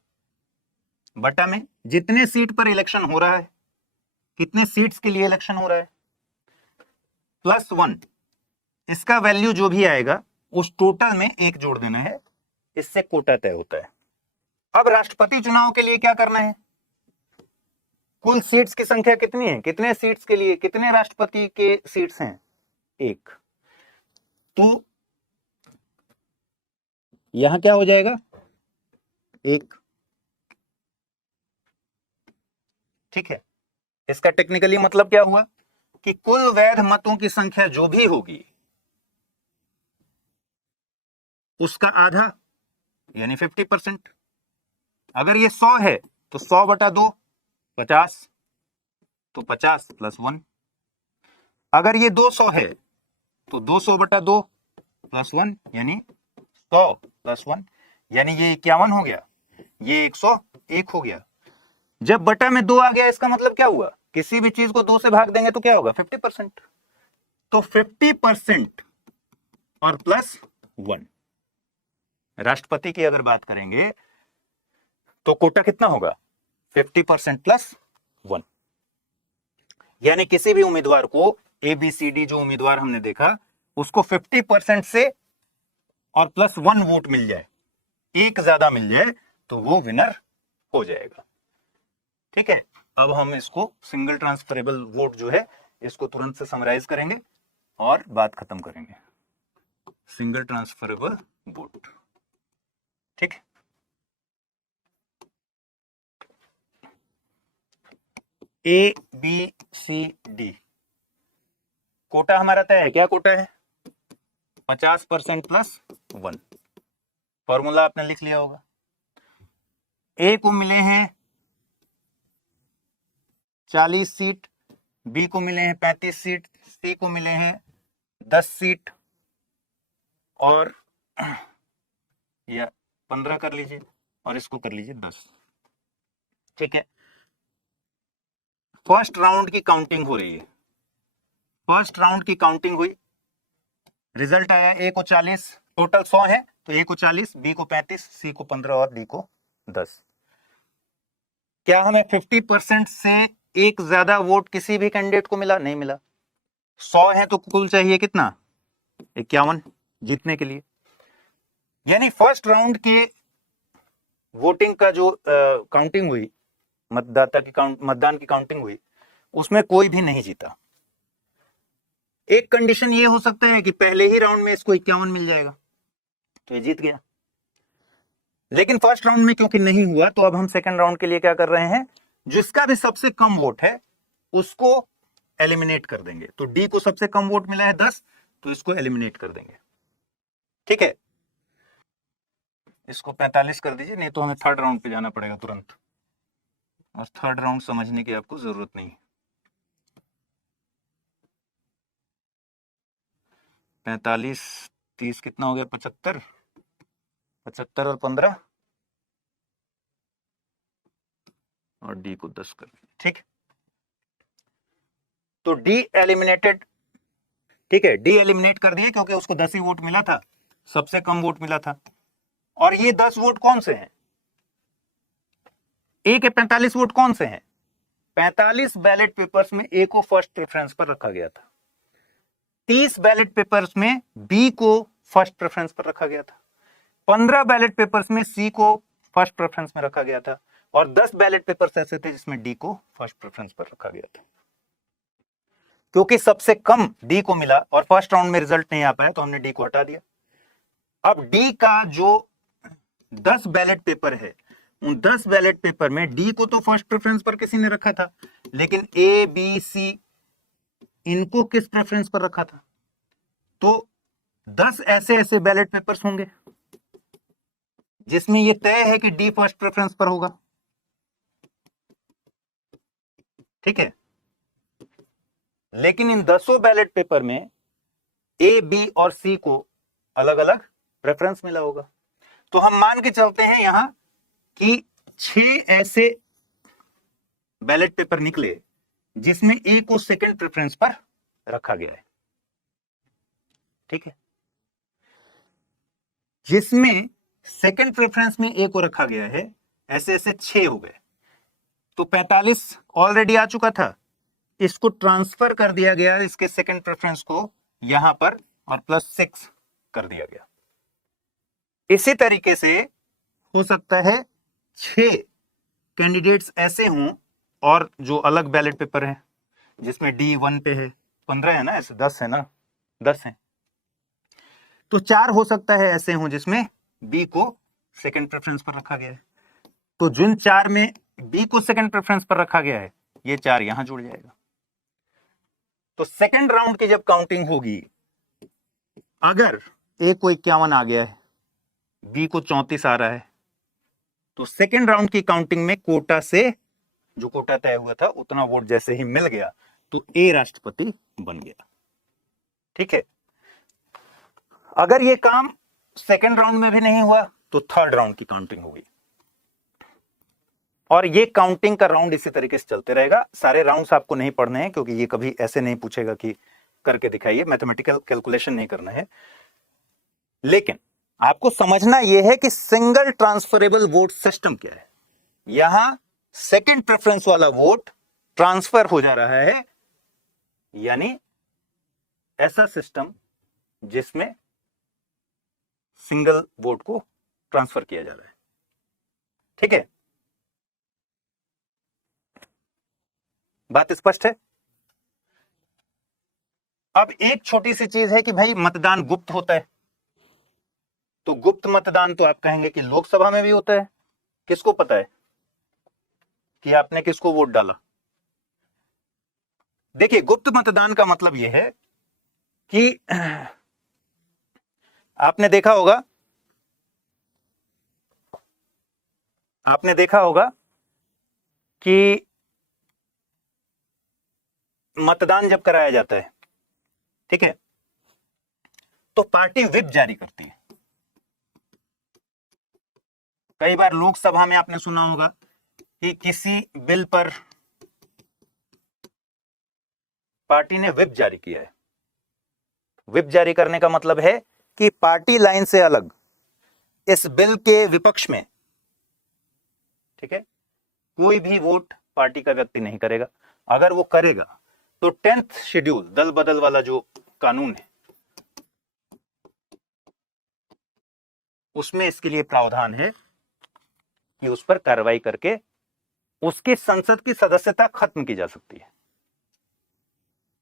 बटा में जितने सीट पर इलेक्शन हो रहा है, कितने सीट्स के लिए इलेक्शन हो रहा है, +1, इसका वैल्यू जो भी आएगा उस टोटल में 1 जोड़ देना है, इससे कोटा तय होता है। अब राष्ट्रपति चुनाव के लिए क्या करना है, कुल सीट्स की संख्या कितनी है, कितने सीट्स के लिए कितने राष्ट्रपति के सीट्स हैं, 1। तो यहां क्या हो जाएगा, 1। ठीक है, इसका टेक्निकली मतलब क्या हुआ कि कुल वैध मतों की संख्या जो भी होगी उसका आधा यानी 50%। अगर ये 100 है तो 100/2 50, तो 50 + 1। अगर ये 200 है तो 200/2 + 1 यानी 100 + 1, यानी ये 51 हो गया, ये 101 हो गया। जब बटा में 2 आ गया इसका मतलब क्या हुआ, किसी भी चीज को 2 से भाग देंगे तो क्या होगा, 50%। तो 50% और +1। राष्ट्रपति की अगर बात करेंगे तो कोटा कितना होगा, 50% + 1। यानी किसी भी उम्मीदवार को ABCD जो उम्मीदवार हमने देखा उसको 50% से और +1 वोट मिल जाए, एक ज्यादा मिल जाए तो वो विनर हो जाएगा। ठीक है, अब हम इसको सिंगल ट्रांसफरेबल वोट जो है इसको तुरंत से समराइज करेंगे और बात खत्म करेंगे। सिंगल ट्रांसफरेबल वोट, ठीक है। ABCD कोटा हमारा तय है, क्या कोटा है, 50% + 1। फॉर्मूला आपने लिख लिया होगा। ए को मिले हैं 40 सीट, बी को मिले हैं 35 सीट, सी को मिले हैं 10 सीट और या 15 कर लीजिए और इसको कर लीजिए 10। ठीक है, फर्स्ट राउंड की काउंटिंग हो रही है। फर्स्ट राउंड की काउंटिंग हुई, रिजल्ट आया ए को 40, टोटल 100 है तो ए को 40, बी को 35, सी को 15 और डी को 10। क्या हमें 50% से एक ज्यादा वोट किसी भी कैंडिडेट को मिला, नहीं मिला। 100 है तो कुल चाहिए कितना, 51 जीतने के लिए। यानी फर्स्ट राउंड के वोटिंग का जो काउंटिंग हुई, मतदान की काउंटिंग हुई, उसमें कोई भी नहीं जीता। एक कंडीशन ये हो सकता है कि पहले ही राउंड में इसको 51 मिल जाएगा तो ये जीत गया, लेकिन फर्स्ट राउंड में क्योंकि नहीं हुआ तो अब हम सेकंड राउंड के लिए क्या कर रहे हैं, जिसका भी सबसे कम वोट है उसको एलिमिनेट कर देंगे। तो डी को सबसे कम वोट मिला है 10, तो इसको एलिमिनेट कर देंगे। ठीक है, इसको 45 कर दीजिए, नहीं तो हमें थर्ड राउंड पे जाना पड़ेगा तुरंत, और थर्ड राउंड समझने की आपको जरूरत नहीं। 45 30 कितना हो गया, 75, 75 और 15 और डी को 10 कर दिया। ठीक, तो डी एलिमिनेटेड। ठीक है, डी एलिमिनेट कर दिया क्योंकि उसको 10 ही वोट मिला था, सबसे कम वोट मिला था। और ये 10 वोट कौन से हैं, ए के 45 वोट कौन से हैं, 45 बैलेट पेपर्स में ए को फर्स्ट प्रेफरेंस पर रखा गया था, 30 बैलेट पेपर्स में बी को फर्स्ट प्रेफरेंस पर रखा गया था, 15 बैलेट पेपर्स में सी को फर्स्ट प्रेफरेंस में रखा गया था, और 10 बैलेट पेपर्स ऐसे थे जिसमें डी को फर्स्ट प्रेफरेंस पर रखा गया था। क्योंकि सबसे कम डी को मिला और फर्स्ट राउंड में रिजल्ट नहीं आ पाया तो हमने डी को हटा दिया। अब डी का जो 10 बैलेट पेपर है, उन 10 बैलेट पेपर में डी को तो फर्स्ट प्रेफरेंस पर किसी ने रखा था, लेकिन ए बी सी इनको किस प्रेफरेंस पर रखा था। तो 10 ऐसे ऐसे बैलेट पेपर्स होंगे जिसमें यह तय है कि डी फर्स्ट प्रेफरेंस पर होगा। ठीक है, लेकिन इन 10 बैलेट पेपर में ए बी और सी को अलग अलग प्रेफरेंस मिला होगा। तो हम मान के चलते हैं यहां कि 6 ऐसे बैलेट पेपर निकले जिसमें ए को सेकंड प्रेफरेंस पर रखा गया है। ठीक है, जिसमें सेकंड प्रेफरेंस में ए को रखा गया है, ऐसे ऐसे 6 हो गए। तो 45 ऑलरेडी आ चुका था, इसको ट्रांसफर कर दिया गया इसके सेकंड प्रेफरेंस को यहां पर और +6 कर दिया गया। इसी तरीके से हो सकता है 6 कैंडिडेट्स ऐसे हों और जो अलग बैलेट पेपर है जिसमें D1 पे है, 15 है ना, ऐसे 10 है ना, 10 है, तो 4 हो सकता है ऐसे हों जिसमें बी को सेकंड प्रेफरेंस पर रखा गया है। तो जिन 4 में बी को सेकंड प्रेफरेंस पर रखा गया है, ये 4 यहां जुड़ जाएगा। तो सेकंड राउंड की जब काउंटिंग होगी, अगर ए को 51 आ गया है, बी को 34 आ रहा है, तो सेकंड राउंड की काउंटिंग में कोटा से जो कोटा तय हुआ था उतना वोट जैसे ही मिल गया तो ए राष्ट्रपति बन गया। ठीक है। अगर ये काम सेकंड राउंड में भी नहीं हुआ तो थर्ड राउंड की काउंटिंग होगी, और ये काउंटिंग का राउंड इसी तरीके से चलते रहेगा। सारे राउंड्स आपको नहीं पढ़ने हैं क्योंकि ये कभी ऐसे नहीं पूछेगा कि करके दिखाइए, मैथमेटिकल कैलकुलेशन नहीं करना है, लेकिन आपको समझना यह है कि सिंगल ट्रांसफरेबल वोट सिस्टम क्या है। यहां सेकंड प्रेफरेंस वाला वोट ट्रांसफर हो जा रहा है, यानी ऐसा सिस्टम जिसमें सिंगल वोट को ट्रांसफर किया जा रहा है। ठीक है, बात स्पष्ट है। अब एक छोटी सी चीज है कि भाई मतदान गुप्त होता है, तो गुप्त मतदान तो आप कहेंगे कि लोकसभा में भी होता है, किसको पता है कि आपने किसको वोट डाला? देखिए, गुप्त मतदान का मतलब यह है कि आपने देखा होगा कि मतदान जब कराया जाता है, ठीक है, तो पार्टी व्हिप जारी करती है। कई बार लोकसभा में आपने सुना होगा कि किसी बिल पर पार्टी ने व्हिप जारी किया है। व्हिप जारी करने का मतलब है कि पार्टी लाइन से अलग इस बिल के विपक्ष में, ठीक है, कोई भी वोट पार्टी का व्यक्ति नहीं करेगा। अगर वो करेगा तो 10th शेड्यूल दल बदल वाला जो कानून है उसमें इसके लिए प्रावधान है कि उस पर कार्रवाई करके उसकी संसद की सदस्यता खत्म की जा सकती है।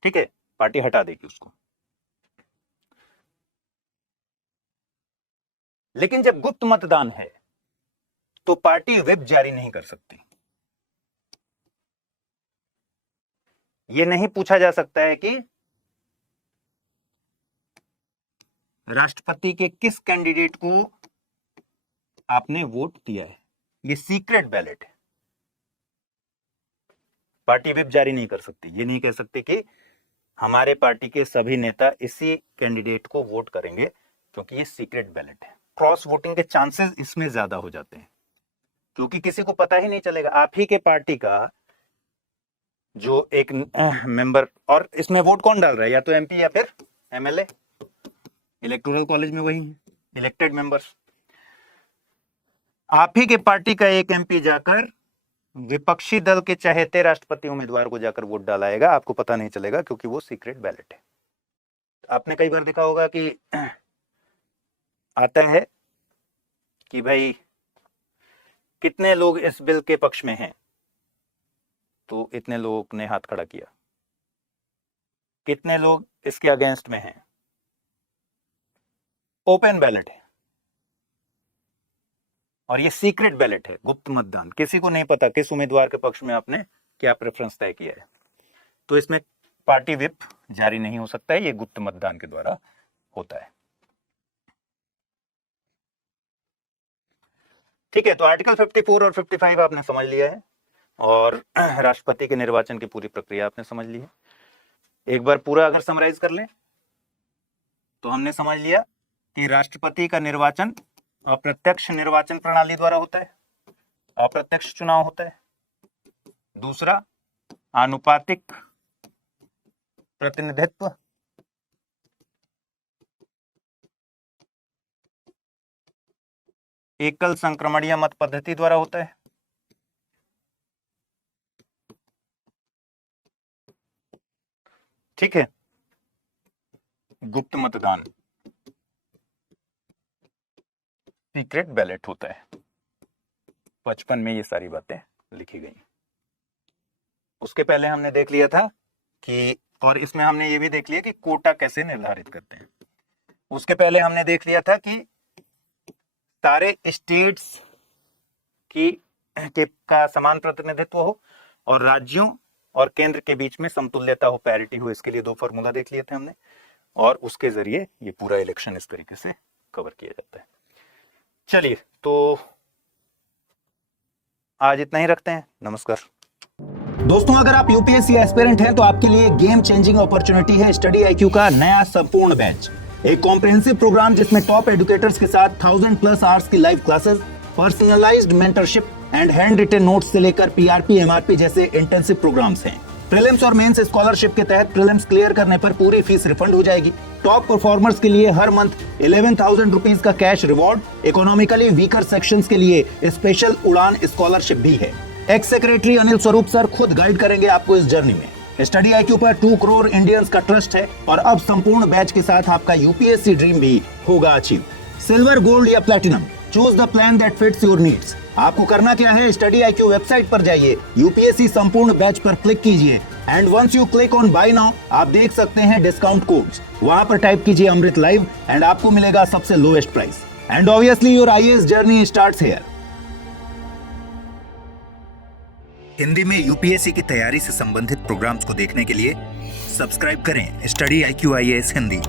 ठीक है, पार्टी हटा देगी उसको। लेकिन जब गुप्त मतदान है तो पार्टी व्हिप जारी नहीं कर सकती। यह नहीं पूछा जा सकता है कि राष्ट्रपति के किस कैंडिडेट को आपने वोट दिया है। यह सीक्रेट बैलेट है, पार्टी व्हिप जारी नहीं कर सकती। ये नहीं कह सकती कि हमारे पार्टी के सभी नेता इसी कैंडिडेट को वोट करेंगे, क्योंकि ये सीक्रेट बैलेट है। क्रॉस वोटिंग के चांसेस इसमें ज्यादा हो जाते हैं क्योंकि किसी को पता ही नहीं चलेगा आप ही के पार्टी का जो एक मेंबर, और इसमें वोट कौन डाल रहा है, या तो एमपी या फिर एमएलए। इलेक्टोरल कॉलेज में वही इलेक्टेड मेंबर्स। आप ही के पार्टी का एक एमपी जाकर विपक्षी दल के चहेते राष्ट्रपति उम्मीदवार को जाकर वोट डालाएगा, आपको पता नहीं चलेगा क्योंकि वो सीक्रेट बैलेट है। आपने कई बार देखा होगा कि आता है कि भाई कितने लोग इस बिल के पक्ष में हैं, तो इतने लोगों ने हाथ खड़ा किया। कितने लोग इसके अगेंस्ट में हैं, ओपन बैलेट है। और ये सीक्रेट बैलेट है, गुप्त मतदान, किसी को नहीं पता किस उम्मीदवार के पक्ष में आपने क्या प्रेफरेंस तय किया है। तो इसमें पार्टी व्हिप जारी नहीं हो सकता है, ये गुप्त मतदान के द्वारा होता है। ठीक है, तो आर्टिकल 54 और 55 आपने समझ लिया है, और राष्ट्रपति के निर्वाचन की पूरी प्रक्रिया आपने समझ ली है। एक बार पूरा अगर समराइज कर लें तो हमने समझ लिया कि राष्ट्रपति का निर्वाचन अप्रत्यक्ष निर्वाचन प्रणाली द्वारा होता है, अप्रत्यक्ष चुनाव होता है। दूसरा, आनुपातिक प्रतिनिधित्व, एकल संक्रमणीय मत पद्धति द्वारा होता है। ठीक है, गुप्त मतदान सीक्रेट बैलेट होता है। 55 में ये सारी बातें लिखी गई। उसके पहले हमने देख लिया था कि, और इसमें हमने ये भी देख लिया कि कोटा कैसे निर्धारित करते हैं। उसके पहले हमने देख लिया था कि सारे स्टेट्स का समान प्रतिनिधित्व हो और राज्यों और केंद्र के बीच में समतुल्यता हो, पैरिटी हो। इसके लिए 2 फॉर्मूला देख लिए थे हमने, और उसके जरिए ये पूरा इलेक्शन इस तरीके से कवर किया जाता है। चलिए, तो आज इतना ही रखते हैं। नमस्कार दोस्तों, अगर आप यूपीएससी एस्पिरेंट हैं तो आपके लिए गेम चेंजिंग अपॉर्चुनिटी है स्टडी आईक्यू का नया संपूर्ण बैच। एक कॉम्प्रिहेंसिव प्रोग्राम जिसमें टॉप एजुकेटर्स के साथ 1000+ आवर्स की live classes, personalised mentorship and hand written notes से लेकर पीआरपी, एमआरपी जैसे इंटेंसिव प्रोग्राम्स हैं। प्रीलिम्स और मेंस स्कॉलरशिप के तहत प्रीलिम्स क्लियर करने पर पूरी फीस रिफंड हो जाएगी। टॉप परफॉर्मर्स के लिए हर मंथ 11,000 रुपीज का cash reward. Economically weaker sections के लिए स्पेशल उड़ान स्कॉलरशिप भी है। X secretary Anil Swarup sir खुद गाइड करेंगे आपको इस जर्नी में। स्टडी आईक्यू पर 2 करोड़ इंडियंस का ट्रस्ट है और अब संपूर्ण बैच के साथ आपका यूपीएससी ड्रीम भी होगा अचीव। सिल्वर, गोल्ड या platinum, choose the plan that fits your needs. आपको करना क्या है, स्टडी आईक्यू वेबसाइट पर जाइए, यूपीएससी संपूर्ण बैच पर क्लिक कीजिए and once you click on buy now, आप देख सकते हैं डिस्काउंट कोड्स। वहां पर टाइप कीजिए अमृत लाइव एंड आपको मिलेगा सबसे lowest price. And obviously your IAS journey starts here. Hindi में यूपीएससी की तैयारी से संबंधित प्रोग्राम्स को देखने के लिए सब्सक्राइब करें स्टडी IQ IAS हिंदी।